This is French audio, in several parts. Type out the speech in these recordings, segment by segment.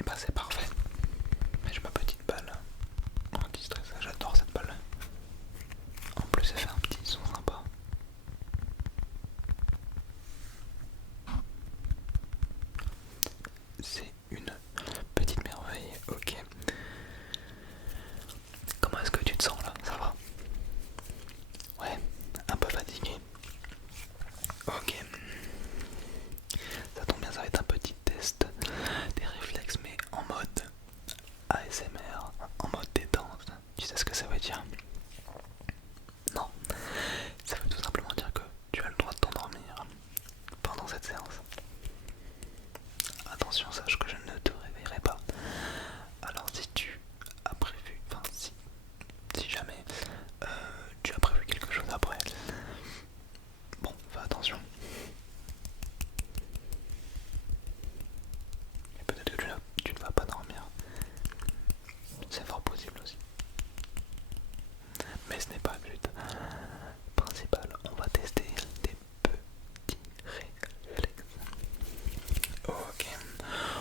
Et bah c'est parfait. Mais j'ai ma petite balle anti-stress, j'adore cette balle. En plus elle fait un petit son sympa. C'est une petite merveille, ok. Comment est-ce que tu te sens là? Ça va? Ouais, un peu fatigué. Ok, ça tombe bien, ça va être un petit test des réflexes, mais en mode ASMR, en mode détente. Tu sais ce que ça veut dire? Non, ça veut tout simplement dire que tu as le droit de t'endormir pendant cette séance. Attention, sache que je ne te réveillerai pas. Alors si tu as prévu, enfin si jamais tu as prévu quelque chose après, bon, fais attention. Et peut-être que tu ne vas pas dormir. C'est fort possible aussi. Mais ce n'est pas le but principal. On va tester des petits réflexes. Ok,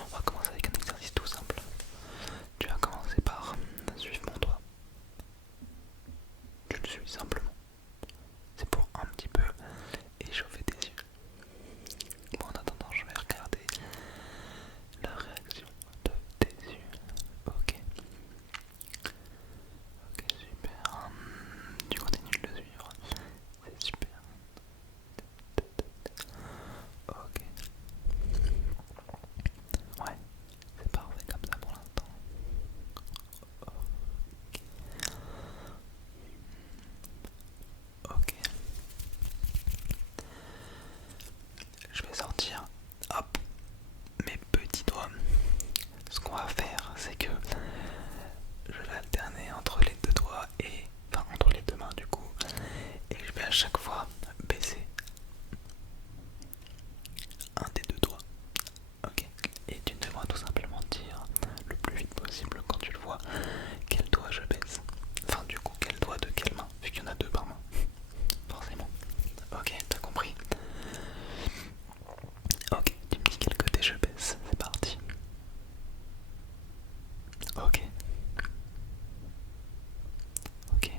on va commencer avec un exercice tout simple. Tu vas commencer par suivre mon doigt. Tu le suis simplement. C'est pour un petit peu échauffer tes yeux. Bon, en attendant, je vais regarder la réaction de tes yeux. Ok. Ok, super. Tu continues de le suivre. C'est super. Ok. Ouais, c'est parfait comme ça pour l'instant. Ok. Je vais sortir, hop, mes petits doigts. Ce qu'on va faire, c'est que je vais alterner entre les deux doigts et, enfin, entre les deux mains du coup, et je vais à chaque fois baisser un des deux doigts. Ok. Et tu devras tout simplement dire le plus vite possible quand tu le vois quel doigt je baisse. Enfin, du coup, quel doigt de quelle main, vu qu'il y en a deux par main. Forcément. Ok, t'as compris. Ok, tu me dis quel côté je baisse. C'est parti. Ok. Ok.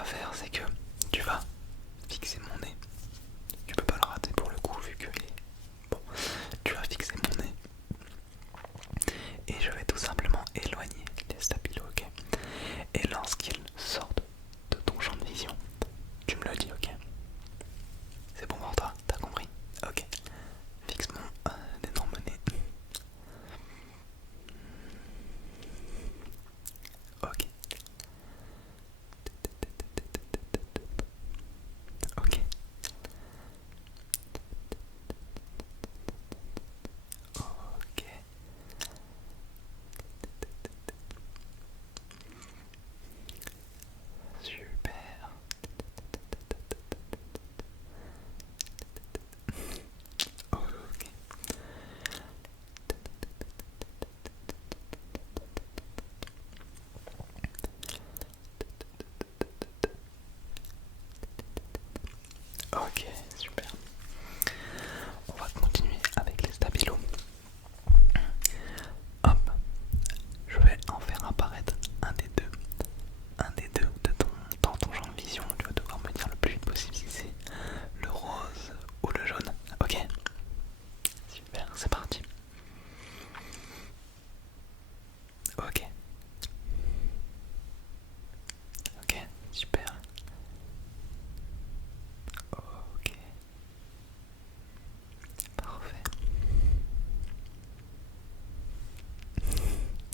va faire, c'est que tu vas fixer mon nez. Tu peux pas le rater pour le coup vu que bon, tu vas fixer mon nez et je vais tout simplement éloigner les stabilos, ok? Et lorsqu'ils sortent de ton champ de vision, tu me le dis, ok? C'est bon pour toi, t'as compris? Ok. Fixe mon énorme nez. Ok. Ok. Ok. Super. Ok. Ok, super. On va continuer avec les stabilos. Hop, je vais en faire apparaître un des deux. Un des deux dans ton champ de vision. Tu vas devoir me dire le plus vite possible si c'est le rose ou le jaune. Ok? Super, c'est parti. Ok. Ok, super. Ok. Parfait.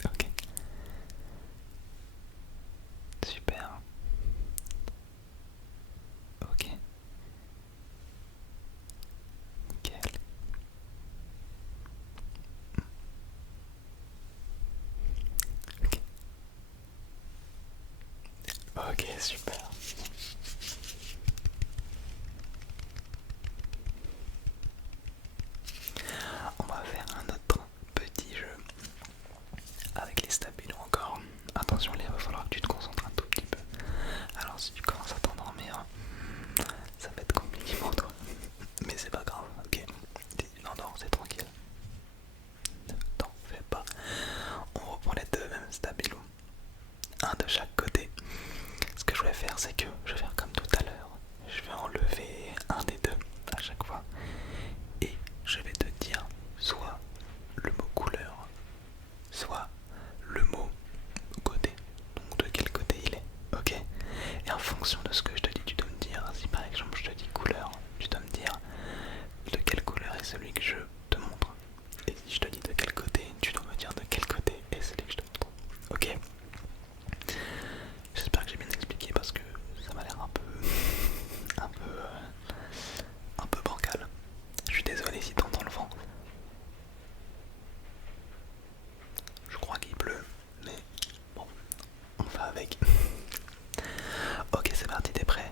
Ok. Super. Ok. Nickel. Ok. Ok, super. On va faire un autre petit jeu avec les stabilos encore. Attention, là, il va falloir que tu te concentres un tout petit peu. Alors, si tu commences à t'endormir, ça va être compliqué pour toi. Mais c'est pas grave, ok? Non, non, c'est tranquille. Ne t'en fais pas. On reprend les deux mêmes stabilos. Un de chaque côté. Ce que je vais faire, c'est que je vais faire comme tout à l'heure. Je vais enlever un des deux à chaque fois. Et je vais te dire soit le mot couleur, soit le mot côté. Donc de quel côté il est, ok? Et en fonction de ce que je te dis, tu dois me dire, si par exemple je te dis couleur, tu dois me dire de quelle couleur est celui que je te montre. Et si je te dis de quel côté, tu dois me dire de quel côté est celui que je te montre. Ok? J'espère que j'ai bien expliqué parce que ça m'a l'air un peu bancal. Je suis désolé si t'entends le vent. Je crois qu'il pleut, mais bon, on va avec. Ok, c'est parti, t'es prêt?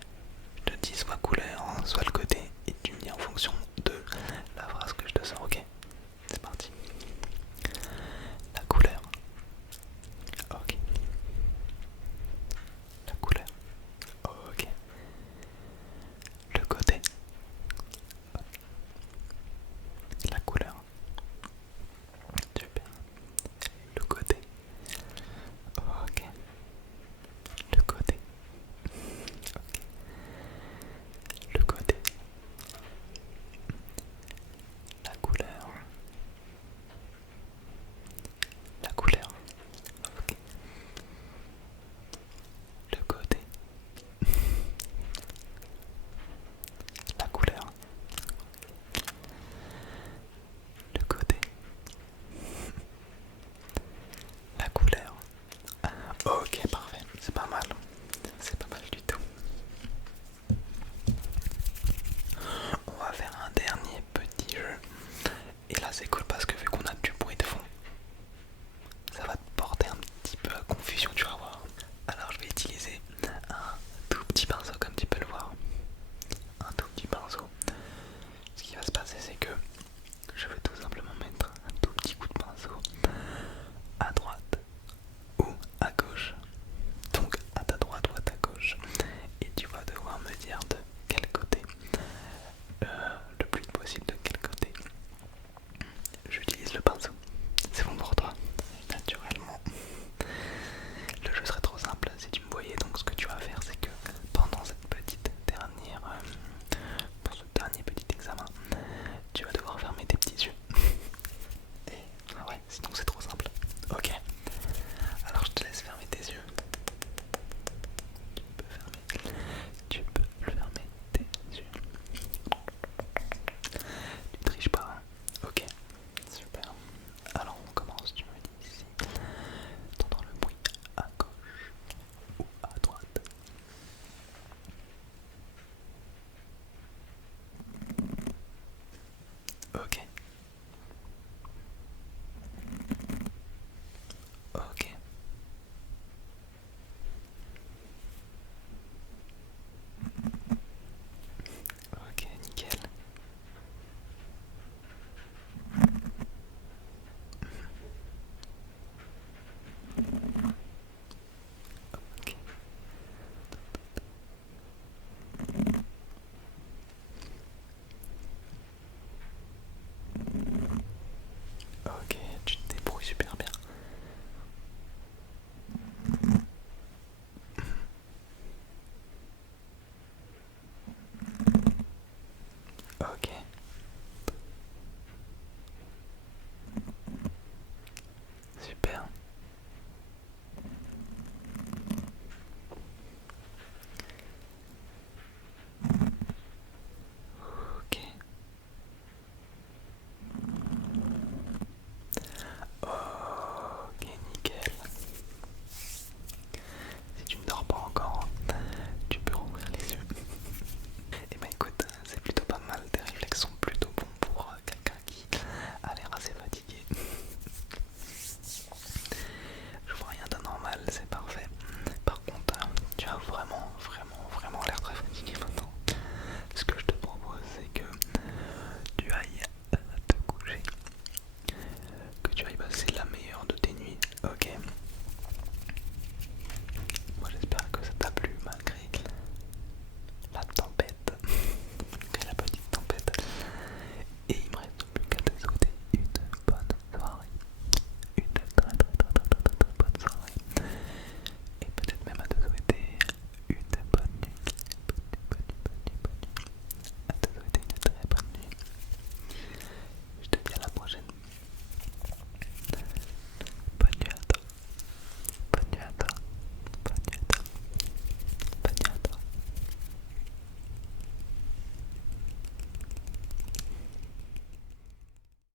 Ok.